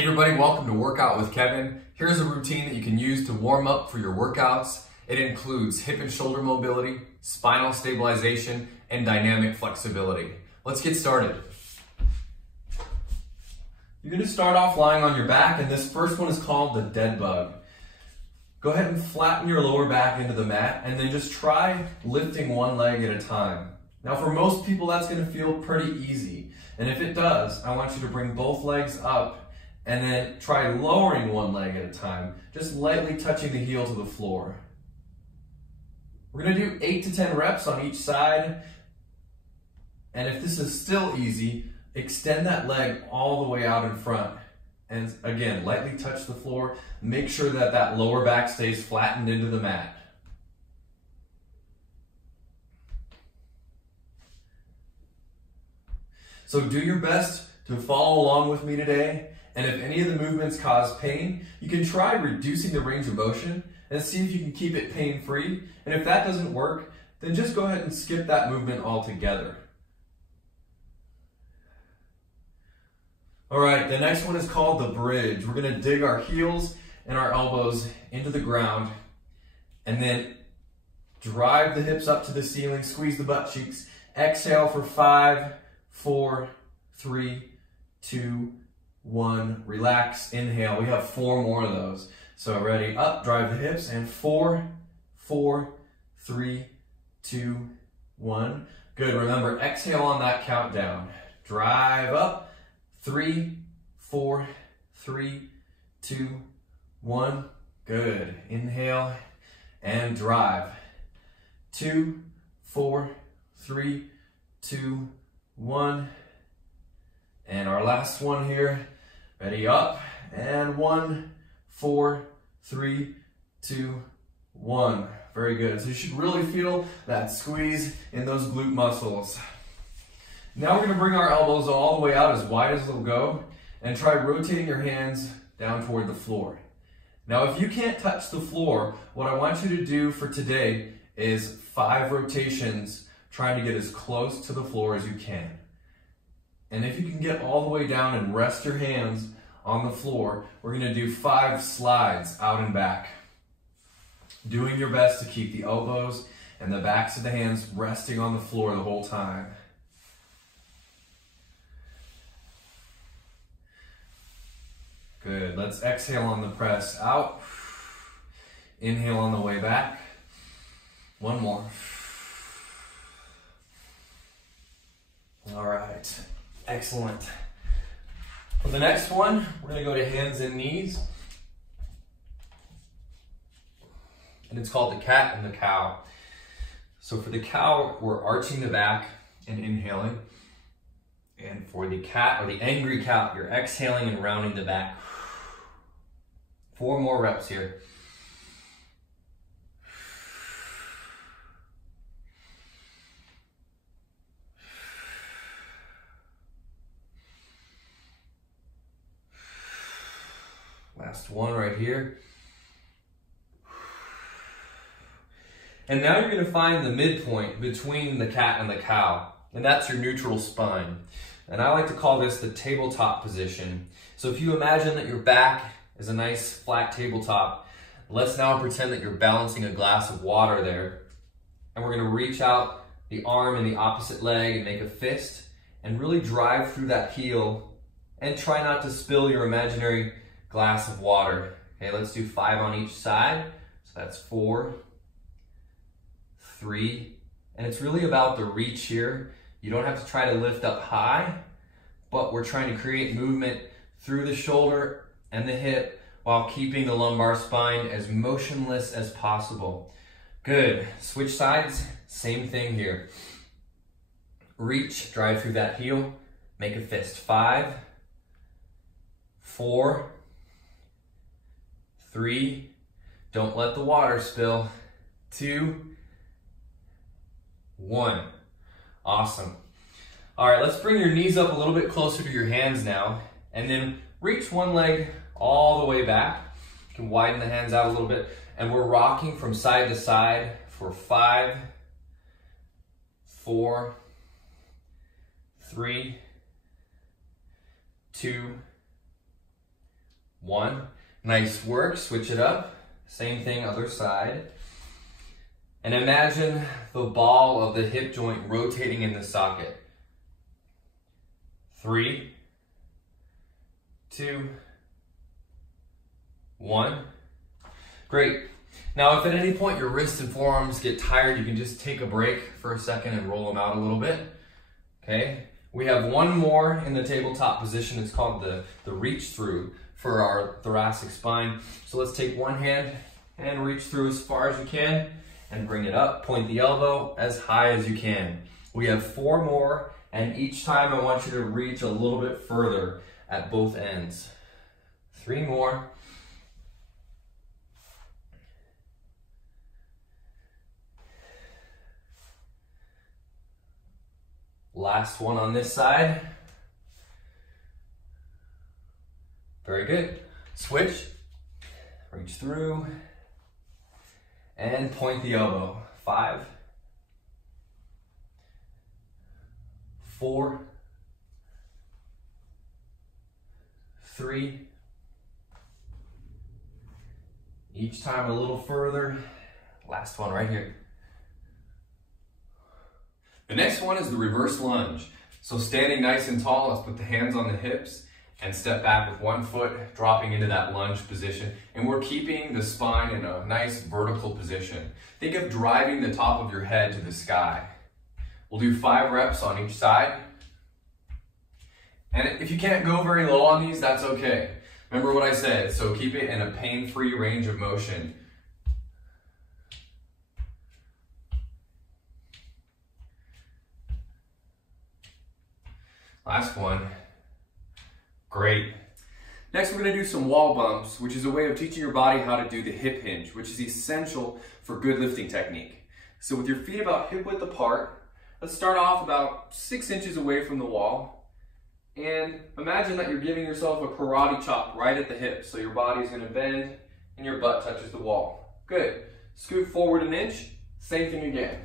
Hey everybody, welcome to Workout with Kevin. Here's a routine that you can use to warm up for your workouts. It includes hip and shoulder mobility, spinal stabilization, and dynamic flexibility. Let's get started. You're going to start off lying on your back, and this first one is called the dead bug. Go ahead and flatten your lower back into the mat, and then just try lifting one leg at a time. Now for most people that's going to feel pretty easy, and if it does, I want you to bring both legs up and then try lowering one leg at a time, just lightly touching the heel to the floor. We're going to do 8 to 10 reps on each side, and if this is still easy, extend that leg all the way out in front. And again, lightly touch the floor. Make sure that that lower back stays flattened into the mat. So do your best to follow along with me today. And if any of the movements cause pain, you can try reducing the range of motion and see if you can keep it pain-free. And if that doesn't work, then just go ahead and skip that movement altogether. All right, the next one is called the bridge. We're gonna dig our heels and our elbows into the ground and then drive the hips up to the ceiling, squeeze the butt cheeks. Exhale for 5, 4, 3, 2, 1. Relax, inhale. We have 4 more of those. So ready, up, drive the hips, and 4, 4, 3, 2, 1. Good, remember, exhale on that countdown. Drive up, 3, 4, 3, 2, 1. Good, inhale, and drive. 2, 4, 3, 2, 1. And our last one here, ready, up, and 1, 4, 3, 2, 1. Very good. So you should really feel that squeeze in those glute muscles. Now we're going to bring our elbows all the way out as wide as they'll go and try rotating your hands down toward the floor. Now if you can't touch the floor, what I want you to do for today is 5 rotations trying to get as close to the floor as you can. And if you can get all the way down and rest your hands on the floor, we're going to do 5 slides out and back. Doing your best to keep the elbows and the backs of the hands resting on the floor the whole time. Good. Let's exhale on the press out. Inhale on the way back. One more. All right. Excellent. For the next one, we're going to go to hands and knees. And it's called the cat and the cow. So for the cow, we're arching the back and inhaling. And for the cat, or the angry cow, you're exhaling and rounding the back. 4 more reps here. Last one right here. And now you're going to find the midpoint between the cat and the cow, and that's your neutral spine. And I like to call this the tabletop position. So if you imagine that your back is a nice flat tabletop, let's now pretend that you're balancing a glass of water there. And we're going to reach out the arm and the opposite leg and make a fist and really drive through that heel and try not to spill your imaginary glass of water. Okay, let's do 5 on each side. So that's 4, 3, and it's really about the reach here. You don't have to try to lift up high, but we're trying to create movement through the shoulder and the hip while keeping the lumbar spine as motionless as possible. Good. Switch sides, same thing here. Reach, drive through that heel, make a fist. 5, 4, 3, don't let the water spill. 2, 1. Awesome. All right, let's bring your knees up a little bit closer to your hands now, and then reach one leg all the way back. You can widen the hands out a little bit, and we're rocking from side to side for 5, 4, 3, 2, 1. Nice work, switch it up. Same thing, other side. And imagine the ball of the hip joint rotating in the socket. 3, 2, 1. Great. Now, if at any point your wrists and forearms get tired, you can just take a break for a second and roll them out a little bit. Okay. We have one more in the tabletop position. It's called the reach through for our thoracic spine. So let's take one hand and reach through as far as you can and bring it up. Point the elbow as high as you can. We have 4 more, and each time I want you to reach a little bit further at both ends. 3 more. Last one on this side. Very good. Switch, reach through, and point the elbow. 5, 4, 3. Each time a little further. Last one right here. The next one is the reverse lunge. So standing nice and tall, let's put the hands on the hips and step back with one foot, dropping into that lunge position. And we're keeping the spine in a nice vertical position. Think of driving the top of your head to the sky. We'll do 5 reps on each side. And if you can't go very low on these, that's okay. Remember what I said, so keep it in a pain-free range of motion. Last one. Great. Next, we're going to do some wall bumps, which is a way of teaching your body how to do the hip hinge, which is essential for good lifting technique. So with your feet about hip width apart, let's start off about 6 inches away from the wall. And imagine that you're giving yourself a karate chop right at the hip. So your body is going to bend and your butt touches the wall. Good. Scoot forward an inch. Same thing again.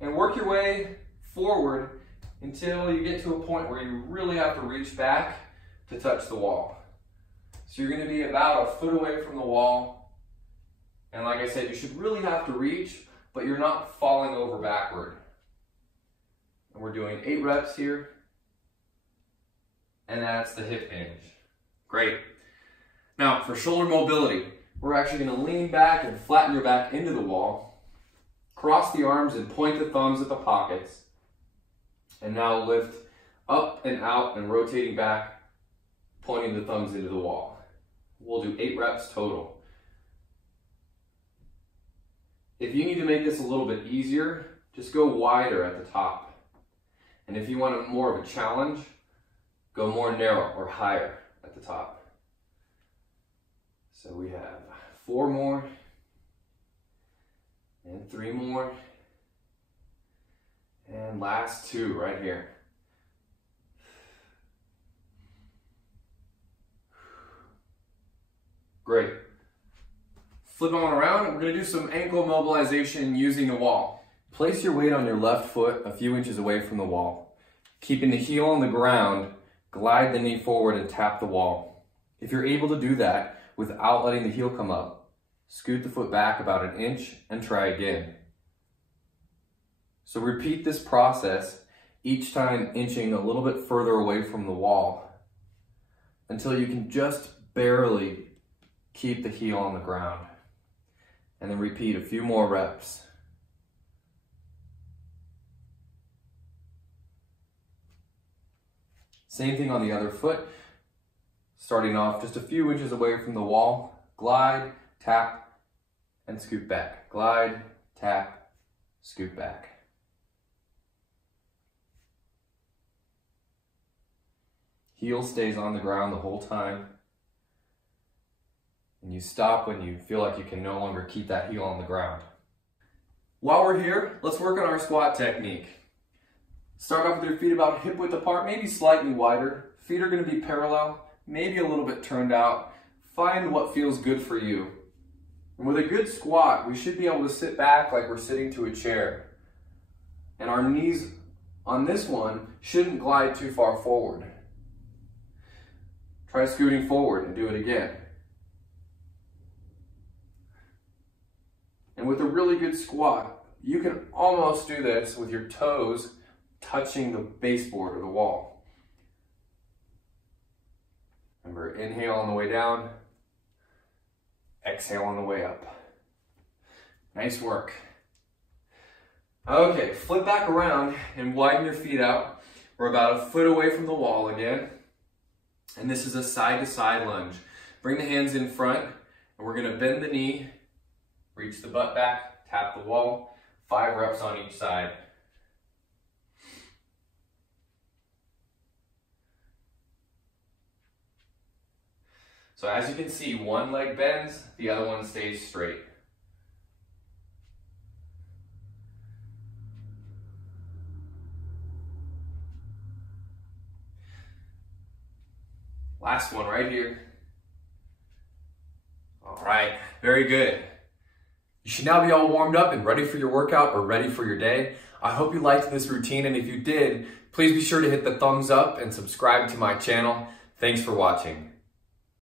And work your way forward until you get to a point where you really have to reach back to touch the wall. So you're going to be about a foot away from the wall. And like I said, you should really have to reach, but you're not falling over backward. And we're doing 8 reps here. And that's the hip hinge. Great. Now for shoulder mobility, we're actually going to lean back and flatten your back into the wall. Cross the arms and point the thumbs at the pockets. And now lift up and out and rotating back, pointing the thumbs into the wall. We'll do 8 reps total. If you need to make this a little bit easier, just go wider at the top. And if you want more of a challenge, go more narrow or higher at the top. So we have 4 more, and 3 more. And last 2 right here. Great. Flip on around and we're going to do some ankle mobilization using the wall. Place your weight on your left foot a few inches away from the wall. Keeping the heel on the ground, glide the knee forward and tap the wall. If you're able to do that without letting the heel come up, scoot the foot back about an inch and try again. So repeat this process, each time inching a little bit further away from the wall until you can just barely keep the heel on the ground. And then repeat a few more reps. Same thing on the other foot. Starting off just a few inches away from the wall, glide, tap, and scoot back. Glide, tap, scoot back. Heel stays on the ground the whole time. And you stop when you feel like you can no longer keep that heel on the ground. While we're here, let's work on our squat technique. Start off with your feet about hip width apart, maybe slightly wider. Feet are going to be parallel, maybe a little bit turned out. Find what feels good for you. And with a good squat, we should be able to sit back like we're sitting to a chair. And our knees on this one shouldn't glide too far forward. Try scooting forward and do it again. And with a really good squat, you can almost do this with your toes touching the baseboard or the wall. Remember, inhale on the way down, exhale on the way up. Nice work. Okay, flip back around and widen your feet out. We're about a foot away from the wall again. And this is a side-to-side lunge. Bring the hands in front, and we're gonna bend the knee, reach the butt back, tap the wall, 5 reps on each side. So as you can see, one leg bends, the other one stays straight. Last one right here. All right, very good. You should now be all warmed up and ready for your workout or ready for your day. I hope you liked this routine, and if you did, please be sure to hit the thumbs up and subscribe to my channel. Thanks for watching.